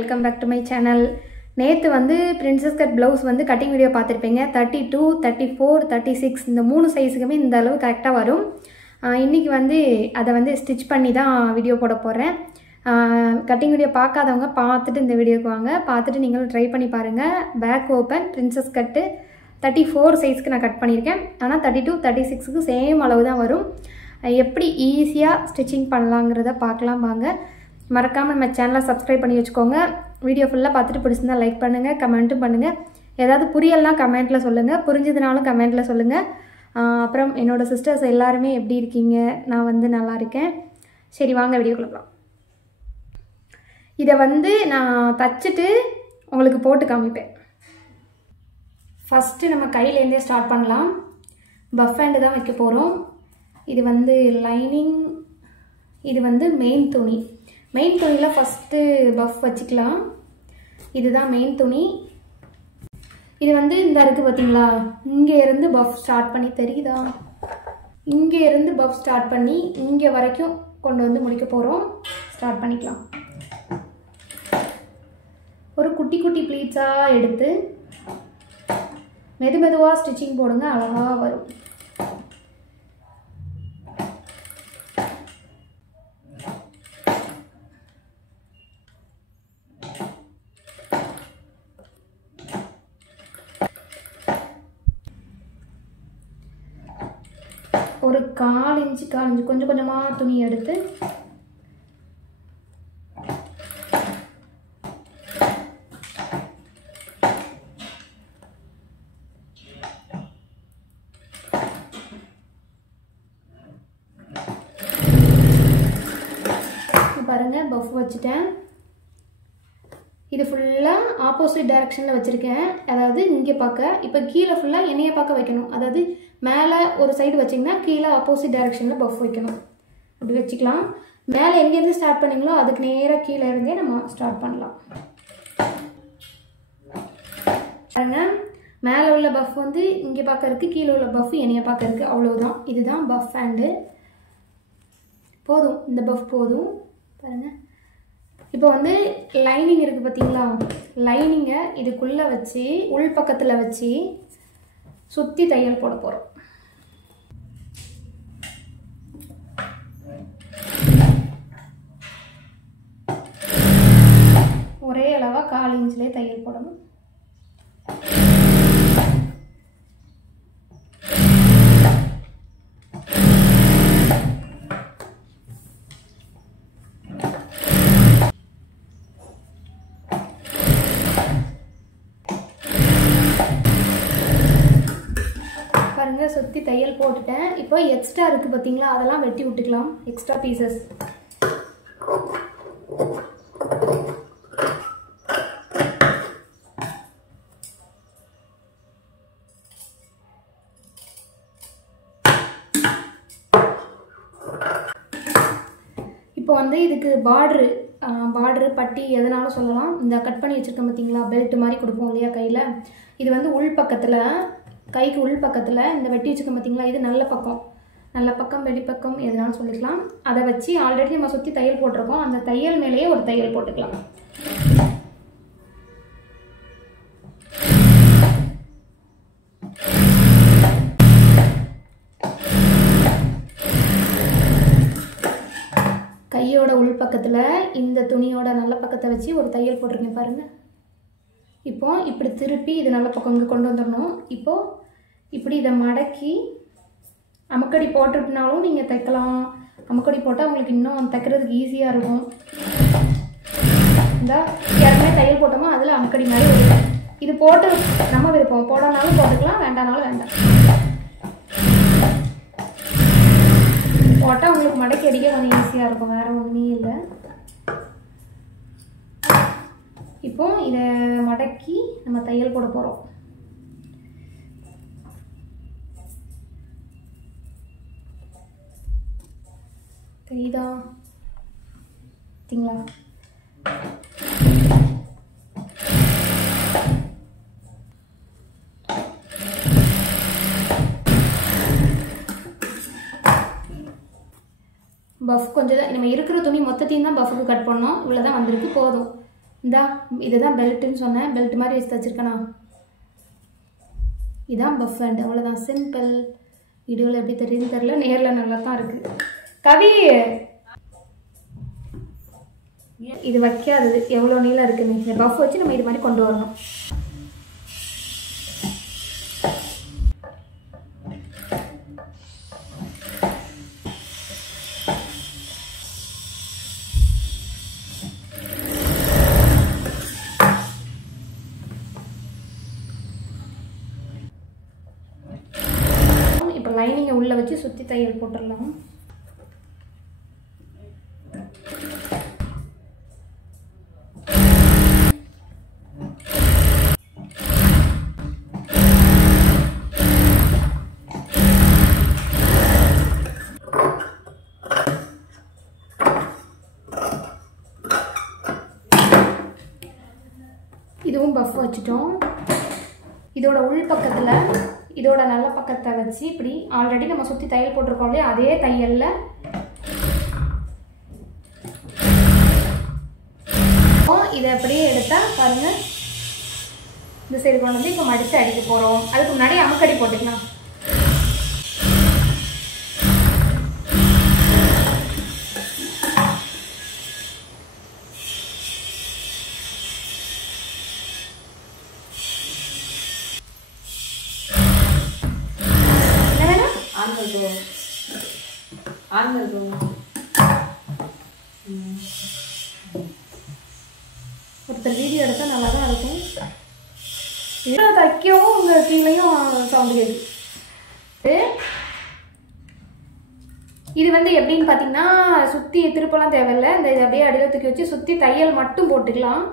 Welcome back to my channel. நேற்று வந்து princess cut blouse வந்து கட்டிங் வீடியோ பார்த்துருப்பீங்க. 32, 34, 36 இந்த 3 சைஸுக்குமே இந்த அளவு கரெக்டாக வரும். இன்றைக்கி வந்து அதை வந்து ஸ்டிச் பண்ணி தான் வீடியோ போட போகிறேன். கட்டிங் வீடியோ பார்க்காதவங்க பார்த்துட்டு இந்த வீடியோக்கு வாங்க, பார்த்துட்டு நீங்களும் ட்ரை பண்ணி பாருங்கள். பேக் ஓப்பன் பிரின்சஸ் கட்டு 34 சைஸ்க்கு நான் கட் பண்ணியிருக்கேன். ஆனால் 32, 36க்கு சேம் அளவு தான் வரும். எப்படி ஈஸியாக ஸ்டிச்சிங் பண்ணலாங்கிறத பார்க்கலாம் வாங்க. மறக்காமல் நம்ம சேனலை சப்ஸ்கிரைப் பண்ணி வச்சுக்கோங்க. வீடியோ ஃபுல்லாக பார்த்துட்டு பிடிச்சிருந்தால் லைக் பண்ணுங்கள், கமெண்ட்டும் பண்ணுங்கள். ஏதாவது புரியலாம் கமெண்ட்டில் சொல்லுங்கள், புரிஞ்சதுனாலும் கமெண்ட்டில் சொல்லுங்கள். அப்புறம் என்னோடய சிஸ்டர்ஸ் எல்லாருமே எப்படி இருக்கீங்க? நான் வந்து நல்லா இருக்கேன். சரி வாங்க வீடியோக்குள்ள போகலாம். இதை வந்து நான் தச்சுட்டு உங்களுக்கு போட்டு காமிப்பேன். ஃபஸ்ட்டு நம்ம கையிலேருந்தே ஸ்டார்ட் பண்ணலாம். பஃப் ஹேண்டு தான் வைக்க போகிறோம். இது வந்து லைனிங், இது வந்து மெயின் துணி. மெயின் துணியில் ஃபஸ்ட்டு பஃப் வச்சுக்கலாம். இதுதான் மெயின் துணி. இது வந்து இந்த இருக்குது பார்த்தீங்களா, இங்கே இருந்து பஃப் ஸ்டார்ட் பண்ணி தெரியுதா, இங்கே இருந்து பஃப் ஸ்டார்ட் பண்ணி இங்கே வரைக்கும் கொண்டு வந்து முடிக்க போகிறோம். ஸ்டார்ட் பண்ணிக்கலாம். ஒரு குட்டி குட்டி ப்ளீட்ஸாக எடுத்து மெது மெதுவாக ஸ்டிச்சிங் போடுங்க, அழகாக வரும். ஒரு 1/4 இன்ச்சு கொஞ்சம் கொஞ்சமாக துணி எடுத்து பாருங்க பஃப் வச்சுட்டேன். இது ஃபுல்லாக ஆப்போசிட் டைரக்ஷனில் வச்சுருக்கேன். அதாவது இங்கே பார்க்க, இப்போ கீழே ஃபுல்லாக என்னைய பார்க்க வைக்கணும். அதாவது மேலே ஒரு சைடு வச்சிங்கன்னா கீழே ஆப்போசிட் டைரக்ஷனில் பஃப் வைக்கணும். அப்படி வச்சுக்கலாம். மேலே எங்கேருந்து ஸ்டார்ட் பண்ணிங்களோ அதுக்கு நேராக கீழே இருந்தே நம்ம ஸ்டார்ட் பண்ணலாம். பாருங்க, மேலே உள்ள பஃப் வந்து இங்கே பார்க்க இருக்குது, கீழே உள்ள பஃப் என்னைய பார்க்க இருக்குது. அவ்வளோதான். இதுதான் பஃப் ஹேண்டு. போதும், இந்த பஃப் போதும். பாருங்கள், இப்போ வந்து லைனிங் இருக்குது பார்த்தீங்களா, லைனிங்கை இதுக்குள்ளே வச்சு உள் பக்கத்தில் வச்சு சுற்றி தையல் போட போகிறோம். ஒரே அளவாக 1/4 இன்ச்சிலே தையல் போடணும். சுற்றி தையல் போட்டுட்டேன். இப்போ எக்ஸ்ட்ரா இருக்குது பார்த்தீங்களா, அதெல்லாம் வெட்டி விட்டுக்கலாம். எக்ஸ்ட்ரா பீசஸ் இப்போ வந்து இதுக்கு பார்டரு பட்டி எதனாலும் சொல்லலாம். இந்த கட் பண்ணி வச்சுருக்கேன் பார்த்தீங்களா, பெல்ட் மாதிரி கொடுப்போம் இல்லையா கையில். இது வந்து உள் பக்கத்தில், கைக்கு உள் பக்கத்தில் இந்த வெட்டி வச்சுக்க பார்த்தீங்களா, இது நல்ல பக்கம் வெளிப்பக்கம் எதுனாலும் சொல்லிக்கலாம். அதை வச்சு ஆல்ரெடி நம்ம சுற்றி தையல் போட்டிருக்கோம். அந்த தையல் மேலேயே ஒரு தையல் போட்டுக்கலாம். கையோட உள் பக்கத்தில் இந்த துணியோட நல்ல பக்கத்தை வச்சு ஒரு தையல் போட்டிருக்கேன் பாருங்கள். இப்போ இப்படி திருப்பி இது நல்ல பக்கம் இங்கே கொண்டு வந்துடணும். இப்போது இப்படி இதை மடக்கி அமுக்கடி போட்டுட்டுனாலும் நீங்கள் தைக்கலாம். அமுக்கடி போட்டால் உங்களுக்கு இன்னும் தைக்கிறதுக்கு ஈஸியாக இருக்கும். இந்த ஏற்கனவே தையல் போட்டோமோ அதில் அமுக்கடி மாதிரி வரும். இது போட்டு நம்ம விருப்பம், போடனாலும் போட்டுக்கலாம், வேண்டானாலும் வேண்டாம். போட்டால் உங்களுக்கு மடக்கி அடிக்க கொஞ்சம் ஈஸியாக இருக்கும், வேறு ஒன்றுமே இல்லை. இப்போ இதை மடக்கி நம்ம தையல் போட போகிறோம். தெரியுதா பார்த்தீங்களா? பஃப் கொஞ்சம் தான் நம்ம இருக்கிற துணி மொத்தத்தையும் தான் பஃபுக்கு கட் பண்ணோம். இவ்வளோ தான் வந்திருக்கு, போதும். இந்தா இதுதான் பெல்ட்டுன்னு சொன்னேன், பெல்ட் மாதிரி வச்சு தச்சிருக்கேனா. இதுதான் பஃப் ஹேண்ட், அவ்வளோதான், சிம்பிள். வீடியோவில் எப்படி தெரியுதுன்னு தெரியல, நேரில் நல்லா தான் இருக்குது. கவி இது வைக்காதது எவ்வளோ நீளம் இருக்குன்னு, இந்த பஃப் வச்சு நம்ம இது மாதிரி கொண்டு வரணும். இப்போ லைனிங்கை உள்ளே வச்சு சுற்றி தையல் போட்டுடலாம். இதுவும் பஃப் வச்சுட்டோம். இதோட உள் பக்கத்தில் இதோட நல்ல பக்கத்தை வச்சு இப்படி ஆல்ரெடி நம்ம சுற்றி தையல் போட்டிருக்கோம் இல்லையா, அதே தையலில் இதை அப்படியே எடுத்தால் பாருங்கள், இந்த சைடு கொண்டு வந்து இப்போ மடித்து அடிக்க போகிறோம். அதுக்கு முன்னாடி அமுக்கடி போட்டுக்கலாம். ஒருத்தர் வீடியோ எடுத்தால் நல்லா தான் இருக்கும். இதில் தைக்கவும் உங்கள் கீழேயும் சவுண்டு கேட்குது. இது வந்து எப்படின்னு பார்த்தீங்கன்னா, சுற்றி திருப்பலாம் தேவையில்லை. இந்த அப்படியே அடியில் தூக்கி வச்சு சுற்றி தையல் மட்டும் போட்டுக்கலாம்.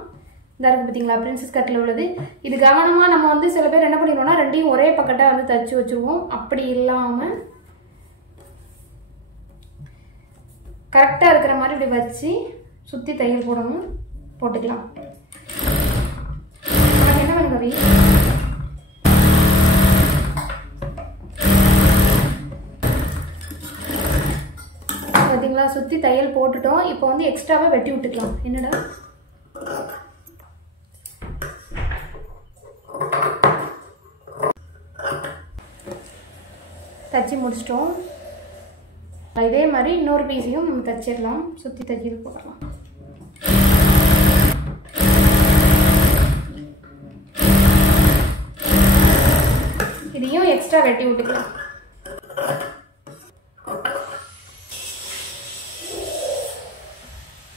இந்த இருக்குது பார்த்தீங்களா, பிரின்சஸ் கட்டில் உள்ளது. இது கவனமாக நம்ம வந்து சில பேர் என்ன பண்ணிடுவோம்னா ரெண்டையும் ஒரே பக்கட்டாக வந்து தைச்சி வச்சுருவோம். அப்படி இல்லாமல் கரெக்டாக இருக்கிற மாதிரி இப்படி வச்சு சுற்றி தையல் போடணும், போட்டுக்கலாம். என்ன வேணும் கவி? பார்த்தீங்களா, சுற்றி தையல் போட்டுட்டோம். இப்போ வந்து எக்ஸ்ட்ராவாக வெட்டி விட்டுக்கலாம். என்னடா தச்சு முடிச்சிட்டோம். இதே மாதிரி இன்னொரு பீஸையும் நம்ம தச்சிடலாம், சுற்றி தைக்கிறது போடலாம். இதையும் எக்ஸ்ட்ரா வெட்டி விட்டுக்கலாம்.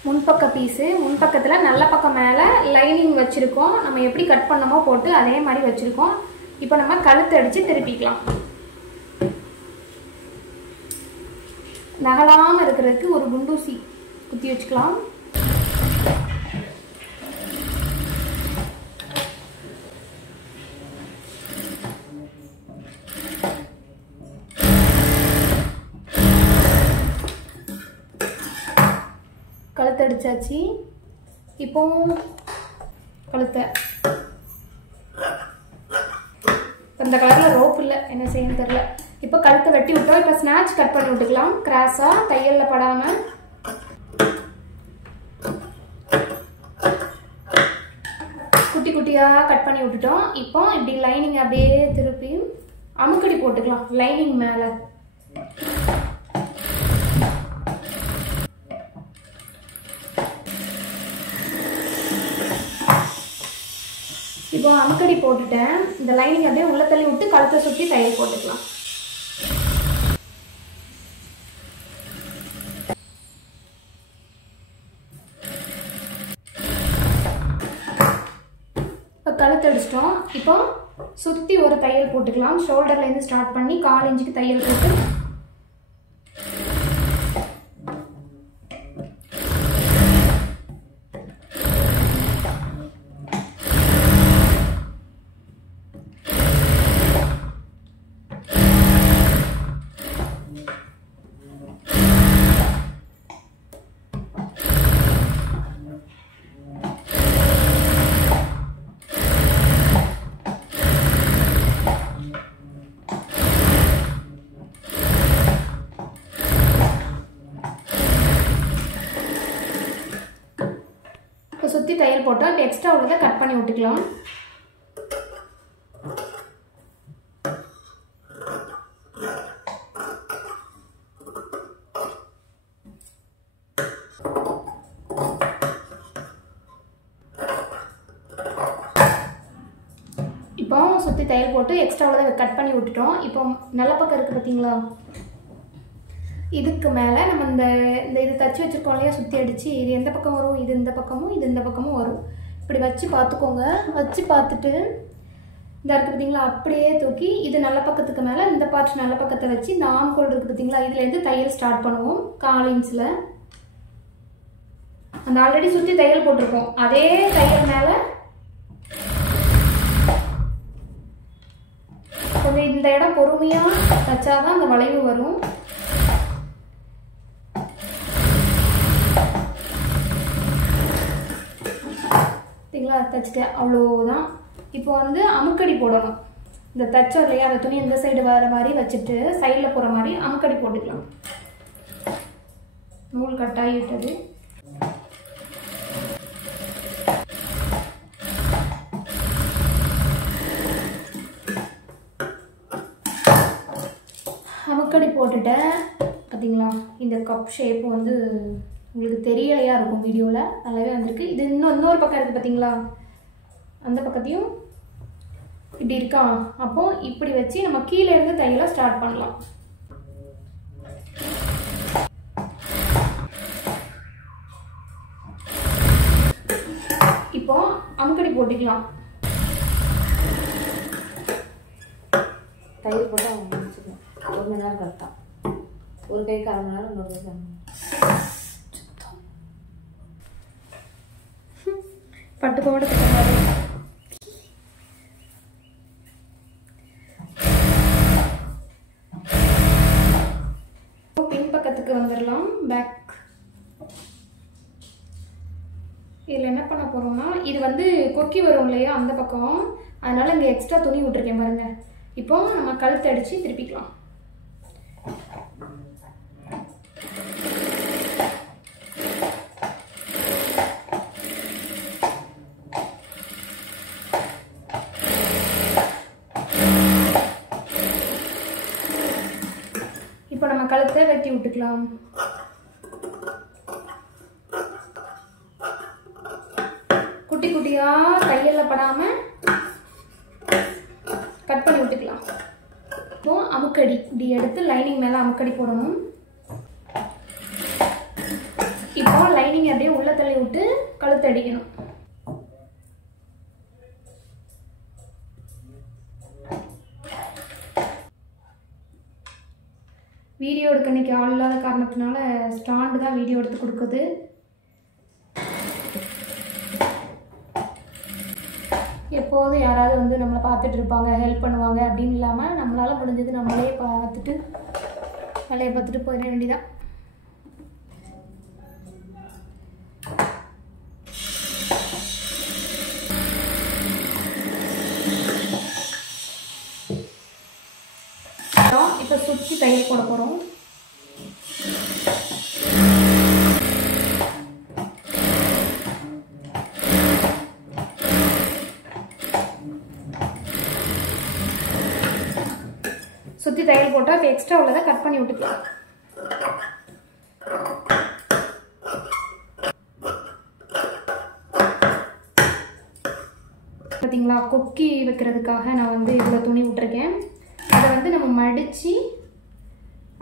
முன்பக்க பீஸு, முன்பக்கத்தில் நல்ல பக்கம் மேலே லைனிங் வச்சுருக்கோம். நம்ம எப்படி கட் பண்ணமோ போட்டு அதே மாதிரி வச்சுருக்கோம். இப்போ நம்ம கழுத்து அடித்து திருப்பிக்கலாம். நகலாமல் இருக்கிறதுக்கு ஒரு குண்டூசி குத்தி வச்சுக்கலாம். கழுத்து அடிச்சாச்சு. இப்போ கழுத்தை இந்த கலரில் ரோப் இல்லை, என்ன செய்யணும்னு தெரியல. இப்போ கழுத்தை வெட்டி விட்டோம். இப்போ ஸ்நாட்ச் கட் பண்ணி விட்டுக்கலாம். கிராஸாக தையலில் படாமல் குட்டி குட்டியாக கட் பண்ணி விட்டுட்டோம். இப்போ இப்படி லைனிங் அப்படியே திருப்பி அமுக்கடி போட்டுக்கலாம் லைனிங் மேலே. இப்போ அமுக்கடி போட்டுட்டேன். இந்த லைனிங் அப்படியே உள்ள தள்ளி விட்டு கழுத்தை சுற்றி தையல் போட்டுக்கலாம். இப்போ கழுத்து அடிச்சிட்டோம். இப்போ சுற்றி ஒரு தையல் போட்டுக்கலாம். ஷோல்டர்லேருந்து ஸ்டார்ட் பண்ணி 1/4 இன்ச்சுக்கு தையல் போட்டு தையல் போட்டோம். இப்போ எக்ஸ்ட்ரா உள்ளதை கட் பண்ணி விட்டுக்கலாம். இப்போ சுற்றி தையல் போட்டு எக்ஸ்ட்ரா உள்ளதை கட் பண்ணி விட்டுட்டோம். இப்போ நல்ல பக்கம் இருக்குது பார்த்தீங்களா, இதுக்கு மேலே நம்ம இந்த இது தச்சு வச்சுருக்கோம் இல்லையா, சுற்றி அடித்து இது எந்த பக்கம் வரும், இது இந்த பக்கமும் இது இந்த பக்கமும் வரும். இப்படி வச்சு பார்த்துக்கோங்க. வச்சு பார்த்துட்டு இந்த இருக்குது பார்த்தீங்களா, அப்படியே தூக்கி இது நல்ல பக்கத்துக்கு மேலே இந்த பார்ட் நல்ல பக்கத்தை வச்சு இந்த ஆம்கோல் இருக்குது பார்த்தீங்களா, இதுலேருந்து தையல் ஸ்டார்ட் பண்ணுவோம். 1/4 இன்ச்சில் அந்த ஆல்ரெடி சுற்றி தையல் போட்டிருக்கோம், அதே தையல் மேலே கொஞ்சம் இந்த இடம் பொறுமையாக தச்சாதான் அந்த வளைவு வரும். சரிங்களா, தச்சுட்டேன், அவ்வளோதான். இப்போ வந்து அமுக்கடி போடணும். இந்த தச்சோம் இல்லையா, அந்த துணி இந்த சைடு வர மாதிரி வச்சுட்டு சைடில் போகிற மாதிரி அமுக்கடி போட்டுக்கலாம். நூல் கட்டாயிட்டது. அமுக்கடி போட்டுட்டேன். பார்த்தீங்களா, இந்த கப் ஷேப் வந்து உங்களுக்கு தெரியலையா இருக்கும், வீடியோவில் நல்லாவே வந்திருக்கு. இது இன்னொரு பக்கம் இருக்குது பார்த்தீங்களா, அந்த பக்கத்தையும் இப்படி இருக்கா. அப்போ இப்படி வச்சு நம்ம கீழே இருந்து தையலை ஸ்டார்ட் பண்ணலாம். இப்போ அமுக்கடி போட்டுக்கலாம். தையல் போட்டு அவங்க முடிச்சுக்கலாம். 1 மணி நேரம் கரெக்டாக, ஒரு கைக்கு 1/2 மணி நேரம், இன்னொரு கைக்கு 1/2 மணி நேரம். பட்டு போட பின் பக்கத்துக்கு வந்துடலாம். பேக் இதில் என்ன பண்ண போகிறோம்னா, இது வந்து கொக்கி வரும் இல்லையா அந்த பக்கம், அதனால் இங்கே எக்ஸ்ட்ரா துணி விட்டுருக்கேன் பாருங்க. இப்போ நம்ம கழுத்து அடித்து திருப்பிக்கலாம். இப்போ நம்ம கழுத்தை வெட்டி விட்டுக்கலாம். குட்டி குட்டியாக தையலில் படாமல் கட் பண்ணி விட்டுக்கலாம். இப்போ அமுக்கடி இப்படி எடுத்து லைனிங் மேலே அமுக்கடி போடணும். இப்போ லைனிங் அப்படியே உள்ள தள்ளி விட்டு கழுத்து அடிக்கணும். வீடியோ எடுக்க இன்னைக்கு ஆள் இல்லாத காரணத்தினால ஸ்டாண்டு தான் வீடியோ எடுத்து கொடுக்குது. எப்போதும் யாராவது வந்து நம்மளை பார்த்துட்டு இருப்பாங்க, ஹெல்ப் பண்ணுவாங்க அப்படின்னு இல்லாமல் நம்மளால் முடிஞ்சது நம்மளே பார்த்துட்டு வேலையை பார்த்துட்டு போயிட வேண்டியதான். இப்போ சுற்றி தையல் போட போகிறோம். சுற்றி தையல் போட்டால் இப்போ எக்ஸ்ட்ரா உள்ளதை கட் பண்ணி விட்டுக்கலாம். பார்த்தீங்களா, கொக்கி வைக்கிறதுக்காக நான் வந்து இவ்வளோ துணி விட்டுருக்கேன். அதை வந்து நம்ம மடித்து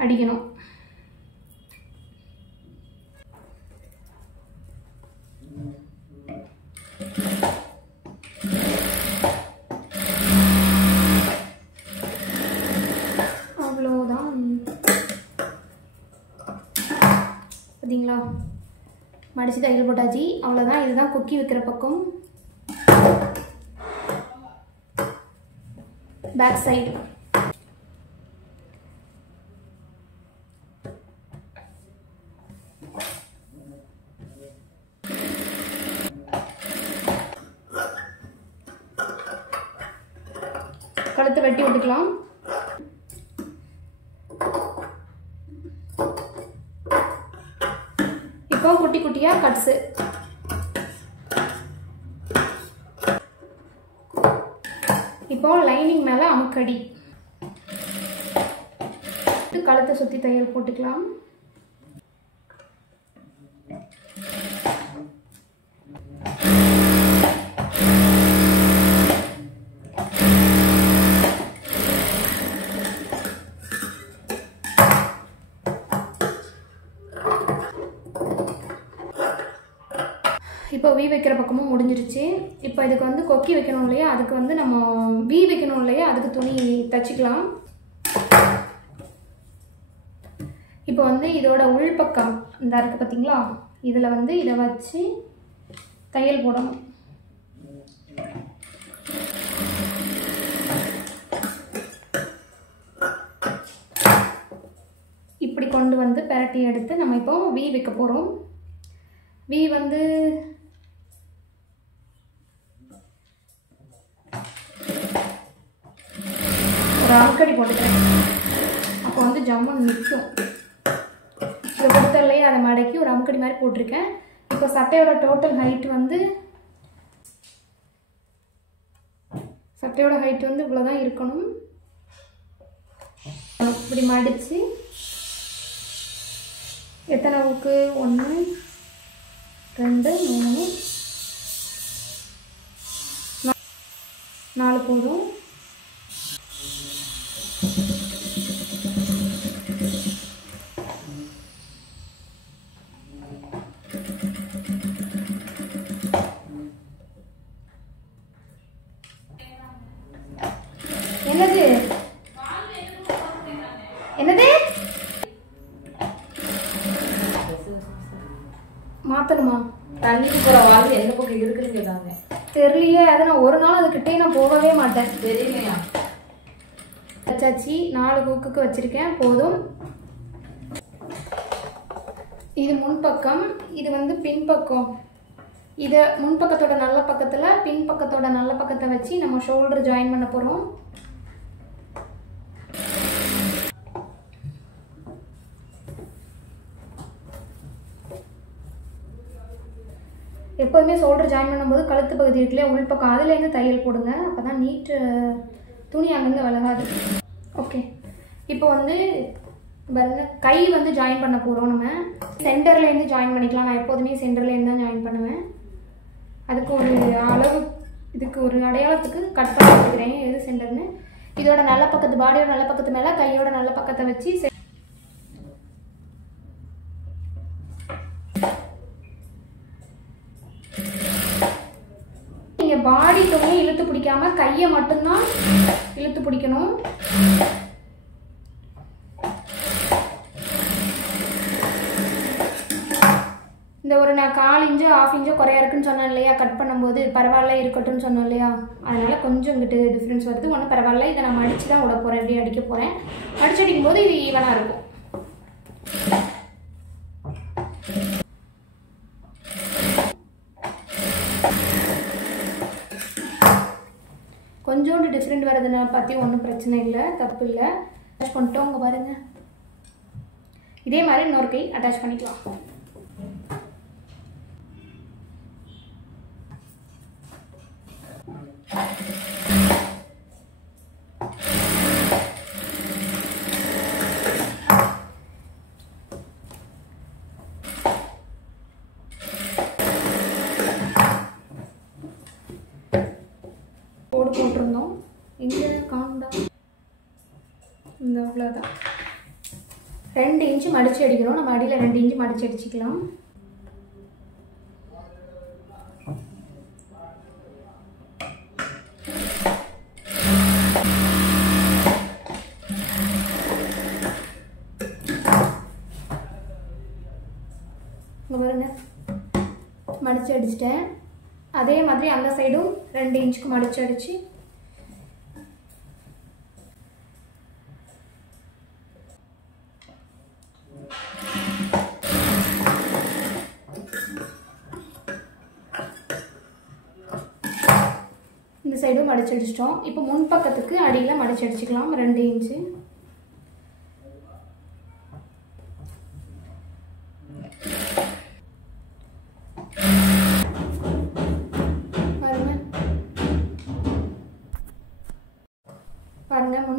அடிக்கணும். அவ்வளோதான். பார்த்தீங்களா, மடித்து தையல் போட்டாச்சு. அவ்வளோதான். இதுதான் கொக்கி வைக்கிற பக்கம். பேக் சைடு கழுத்தை வெட்டி விட்டுக்கலாம். இப்போ குட்டி குட்டியாக கட்ஸு இப்போ லைனிங் மேலே அமுக்கடி, கழுத்தை சுற்றி தையல் போட்டுக்கலாம். இப்போ வி வைக்கிற பக்கமும் முடிஞ்சிருச்சு. இப்போ இதுக்கு வந்து கொக்கி வைக்கணும் இல்லையா, அதுக்கு வந்து நம்ம வி வைக்கணும் இல்லையா, அதுக்கு துணி தைச்சிக்கலாம். இப்போ வந்து இதோட உள்பக்கம் இந்த இருக்குது பார்த்தீங்களா, இதில் வந்து இதை வச்சு தையல் போடணும். இப்படி கொண்டு வந்து பெரட்டி எடுத்து நம்ம இப்போ வி வைக்க போகிறோம். வி வந்து ஒரு அமுக்கடி போட்டுக்கிறேன். அப்போ வந்து ஜம்முன்னு நிற்கும். இதை கொடுத்தலையே அதை மடக்கி ஒரு அமுக்கடி மாதிரி போட்டிருக்கேன். இப்போ சட்டையோட டோட்டல் ஹைட் வந்து இவ்வளோதான் இருக்கணும். இப்படி மடித்து எத்தனை ஊக்கு, 1 2 3 4 போதும். என்னது என்னது மாத்தணுமா? தண்ணிக்கு போகிற வாழ்வு எந்த பக்கம் இருக்குன்னு கேட்டாங்க. தெரியலையே, அதை நான் ஒரு நாள் அதுக்கிட்டே நான் போகவே மாட்டேன். தெரியலையா? வச்சாச்சு. 4 ஹூக்குக்கு வச்சிருக்கேன், போதும். இது முன்பக்கம், இது வந்து பின்பக்கம். இதை முன்பக்கத்தோட நல்ல பக்கத்தில் பின்பக்கத்தோட நல்ல பக்கத்தை வச்சு நம்ம ஷோல்டர் ஜாயின் பண்ண போகிறோம். எப்போதுமே ஷோல்டர் ஜாயின் பண்ணும்போது கழுத்து பகுதி இருக்குல்லையா, உள்பக்கம் அதுலேருந்து தையல் போடுங்க. அப்போ தான் நீட்டு துணி அங்கேருந்து விலகாது. ஓகே, இப்போ வந்து பாருங்க, கை வந்து ஜாயின் பண்ண போகிறோம். நம்ம சென்டர்லேருந்து ஜாயின் பண்ணிக்கலாம். நான் எப்போதுமே சென்டர்லேருந்து தான் ஜாயின் பண்ணுவேன். அதுக்கு ஒரு அளவு, இதுக்கு ஒரு அடையாளத்துக்கு கட் பண்ணி வச்சுக்கிறேன் எது சென்டர்னு. இதோட நல்ல பக்கத்து, பாடியோட நல்ல பக்கத்து மேலே கையோட நல்ல பக்கத்தை வச்சு நீங்கள் பாடி துணியை இழுத்து பிடிக்காம கையை மட்டும்தான் இழுத்து பிடிக்கணும். இந்த ஒரு நான் 1/4 இன்ச்சோ 1/2 இன்ச்சோ குறையா இருக்குன்னு சொன்னேன் இல்லையா, கட் பண்ணும்போது பரவாயில்ல இருக்கட்டும்னு சொன்னோம் இல்லையா, அதனால கொஞ்சம் இங்கிட்டு டிஃப்ரென்ஸ் வருது. ஒன்றும் பரவாயில்ல, இதை நான் மடித்து தான் விட போகிறேன். எப்படி அடிக்க போகிறேன். அடிச்சு அடிக்கும் போது இது ஈவனாக இருக்கும். கொஞ்சோண்டு டிஃப்ரெண்ட் வரதுனா பற்றி ஒன்றும் பிரச்சனை இல்லை, தப்பு இல்லை. அட்டாச் பண்ணிட்டோம். உங்க பாருங்க, இதே மாதிரி இன்னொரு கை அட்டாச் பண்ணிக்கலாம். போட்டிருந்தோம் இங்கே காண்டா இந்த அவ்வளோதான். 2 இன்ச்சு மடித்து அடிக்கிறோம். நம்ம அடியில் 2 இன்ச்சு மடித்து அடிச்சுக்கலாம். இங்கே பாருங்க, மடித்து அடிச்சிட்டேன். அதே மாதிரி அந்த சைடும் 2 இன்ச்சுக்கு மடிச்சு அடிச்சு இந்த சைடும் மடிச்சு அடிச்சிட்டோம். இப்போ முன்பக்கத்துக்கு அடியில் மடிச்சு அடிச்சுக்கலாம் 2 இன்ச்சு.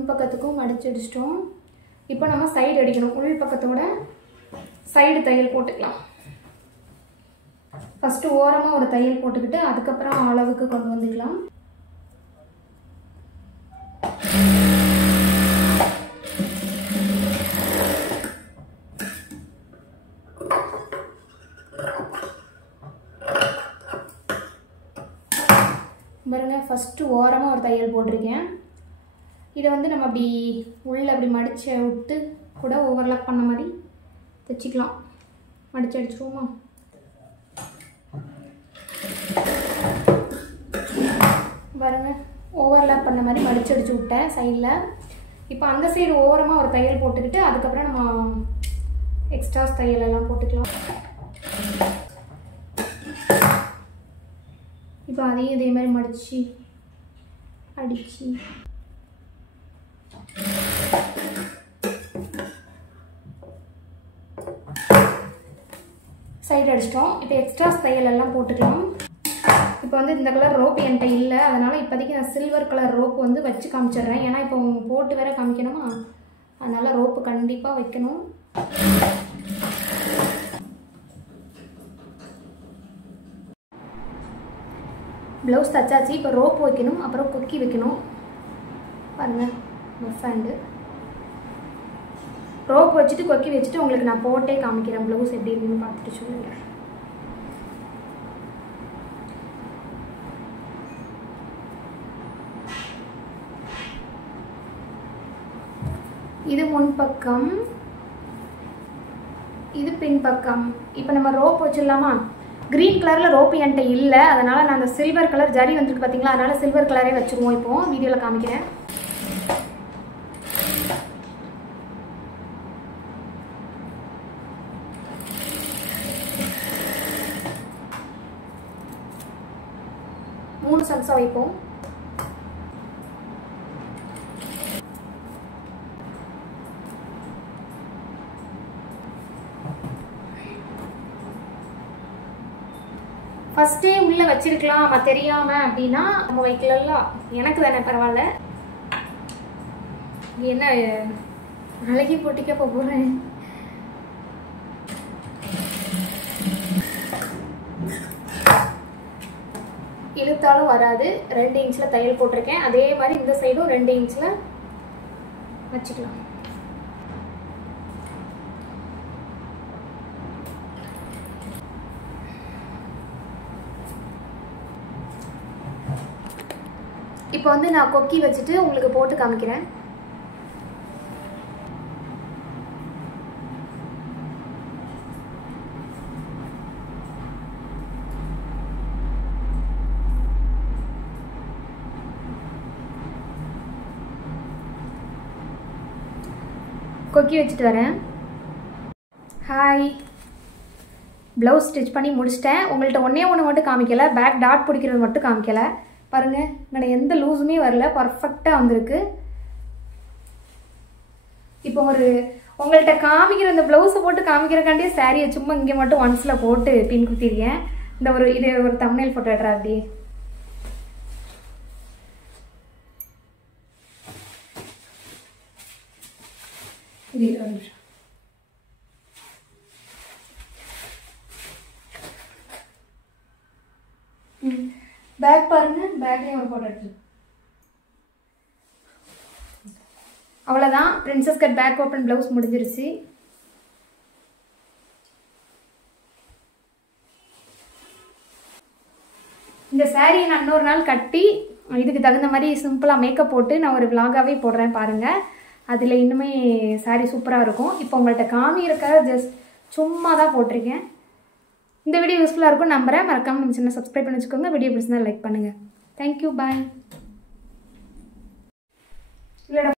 முன் பக்கத்துக்கும் மடிச்சு அடிச்சிட்டோம். இப்போ நம்ம சைடு அடிக்கணும். உள் பக்கத்தோட சைடு தையல் போட்டுக்கலாம். ஃபஸ்ட்டு ஓரமாக ஒரு தையல் போட்டுக்கிட்டு அதுக்கப்புறம் அளவுக்கு கொண்டு வந்துக்கலாம். பாருங்க, ஃபஸ்ட்டு ஓரமாக ஒரு தையல் போட்டிருக்கேன். இதை வந்து நம்ம அப்படி உள்ள அப்படி மடிச்சு விட்டு கூட ஓவர்லாப் பண்ண மாதிரி தைச்சிக்கலாம். மடிச்சு அடிச்சிருவோமா? பாருங்க, ஓவர்லாப் பண்ண மாதிரி மடிச்சு அடிச்சு விட்டேன் சைடில். இப்போ அந்த சைடு ஓரமாக ஒரு தையல் போட்டுக்கிட்டு அதுக்கப்புறம் நம்ம எக்ஸ்ட்ராஸ் தையல் எல்லாம் போட்டுக்கலாம். இப்போ அதையும் இதே மாதிரி மடிச்சு அடிச்சு சைடு அடிச்சிட்டோம். இப்போ எக்ஸ்ட்ராஸ் தையல் எல்லாம் போட்டுக்கலாம். இப்போ வந்து இந்த கலர் ரோப் என்கிட்ட இல்லை, அதனால் இப்போதைக்கு நான் சில்வர் கலர் ரோப் வந்து வச்சு காமிச்சிடுறேன். ஏன்னா இப்போ போட்டு வேற காமிக்கணுமா, அதனால் ரோப்பு கண்டிப்பாக வைக்கணும். ப்ளவுஸ் தச்சாச்சு. இப்போ ரோப் வைக்கணும், அப்புறம் கொக்கி வைக்கணும். பாருங்கள், பஃப் ஹேண்டு ரோப் வச்சுட்டு கொக்கி வச்சுட்டு உங்களுக்கு நான் போட்டே காமிக்கிறேன். ப்ளவுஸ் எப்படி இருக்குன்னு பார்த்துட்டு சொல்லுங்கள். இது முன் பக்கம், இது பின் பக்கம். இப்போ நம்ம ரோப் வச்சிடலாமா? க்ரீன் கலரில் ரோப்பு என்கிட்ட இல்லை, அதனால் நான் அந்த சில்வர் கலர் ஜரி வந்துருக்கு பார்த்தீங்களா, அதனால் சில்வர் கலரே வச்சுருவோம். இப்போது வீடியோவில் காமிக்கிறேன். மூணு சம்சா வைப்போம். ஃபஸ்ட்டே உள்ளே வச்சிருக்கலாம் தெரியாமல் அப்படின்னா நம்ம வைக்கலாம். எனக்கு தானே பரவாயில்ல. என்ன அழகி போட்டிக்க போகிறேன். இழுத்தாலும் வராது. 2 இன்ச்சில் தையல் போட்டிருக்கேன். அதே மாதிரி இந்த சைடும் 2 இன்ச்சில் வச்சுக்கலாம். இப்போ வந்து நான் கொக்கி வச்சுட்டு உங்களுக்கு போட்டு காமிக்கிறேன். கொக்கி வச்சுட்டு வரேன். ஹாய், ப்ளவுஸ் ஸ்டிச் பண்ணி முடிச்சிட்டேன். உங்கள்கிட்ட ஒன்று மட்டும் காமிக்கலை, பேக் டாட் பிடிக்கிறது மட்டும் காமிக்கலை. பாருங்கள், நான் எந்த லூஸுமே வரல, பர்ஃபெக்டாக வந்திருக்கு. இப்போ ஒரு உங்கள்கிட்ட காமிக்கிற இந்த ப்ளவுஸை போட்டு காமிக்கிறக்காண்டியே சாரியை சும்மா இங்கே மட்டும் ஒன்ஸில் போட்டு பின் குத்திருக்கேன். இந்த இது ஒரு தம்ப்நெயில் ஃபோட்டோ எடுறா அப்படியே. பேக் பாருங்க, பேக்லேயும் ஒரு ஃபோட்டோ எடுத்து. அவ்வளோதான், princess cut back open blouse முடிஞ்சிருச்சு. இந்த சாரியை நான் இன்னொரு நாள் கட்டி இதுக்கு தகுந்த மாதிரி சிம்பிளாக மேக்கப் போட்டு நான் ஒரு விலாகாகவே போடுறேன் பாருங்கள். அதில் இன்னுமே சாரி சூப்பராக இருக்கும். இப்போ உங்கள்கிட்ட காமிக்கிறக்காக ஜஸ்ட் சும்மா தான் போட்டிருக்கேன். இந்த வீடியோ யூஸ்ஃபுல்லாக இருக்கும் நம்புறேன். மறக்காமல் நம்ம சேனலை சப்ஸ்கிரைப் பண்ணி வச்சுக்கோங்க. வீடியோ பிடிச்சிருந்தா லைக் பண்ணுங்கள். தேங்க்யூ, பாய்.